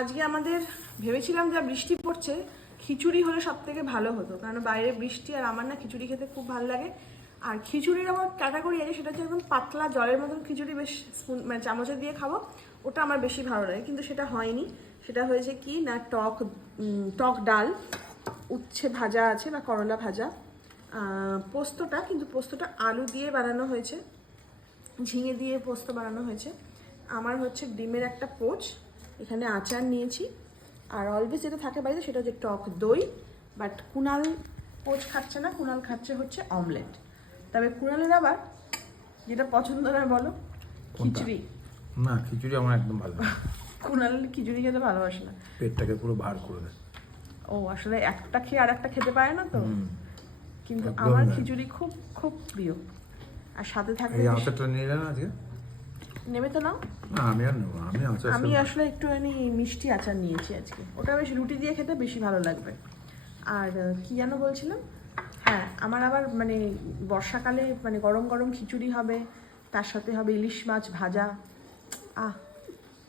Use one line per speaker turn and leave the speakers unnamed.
আজকে আমাদের ভেবেছিলাম যা বৃষ্টি পড়ছে, খিচুড়ি হলে সব থেকে ভালো হতো। কারণ বাইরে বৃষ্টি আর আমার না খিচুড়ি খেতে খুব ভালো লাগে। আর খিচুড়ির আমার ক্যাটাগরি আছে, সেটা হচ্ছে একদম পাতলা জলের মতন খিচুড়ি, বেশ স্পুন মানে চামচে দিয়ে খাব। ওটা আমার বেশি ভালো লাগে, কিন্তু সেটা হয়নি। সেটা হয়েছে কি না, টক টক ডাল, উচ্ছে ভাজা আছে বা করলা ভাজা। পোস্তটা, কিন্তু পোস্তটা আলু দিয়ে বানানো হয়েছে, ঝিঙে দিয়ে পোস্ত বানানো হয়েছে। আমার হচ্ছে ডিমের একটা পোচ। এখানে আচার নিয়েছি। আর অলওয়েজ যেটা থাকে বাড়িতে সেটা হচ্ছে টক দই বাট কুনাল পোচ খাচ্ছে না কুনাল খাচ্ছে হচ্ছে অমলেট তবে কুনালের আবার যেটা পছন্দ নয় বলো খিচুড়ি।
না খিচুড়ি আমার একদম ভালো
কুনাল খিচুড়ি খেতে ভালোবাসে না।
পেটটাকে পুরো বার করে দেয়।
ও আসলে একটা খেয়ে আর একটা খেতে পারে না তো? কিন্তু আমার খিচুড়ি খুব খুব প্রিয়। আর সাথে থাকলে
এই আচারটা নিয়ে যান আজকে।
নেবে তো নাও।
না আমি আর নেব আমি আচার
আমি। আসলে একটুখানি মিষ্টি আচার নিয়েছি আজকে। ওটা বেশ রুটি দিয়ে খেতে বেশি ভালো লাগবে। আর কি যেন বলছিলাম? হ্যাঁ আমার আবার মানে বর্ষাকালে মানে গরম গরম খিচুড়ি হবে তার সাথে হবে ইলিশ মাছ ভাজা। আহ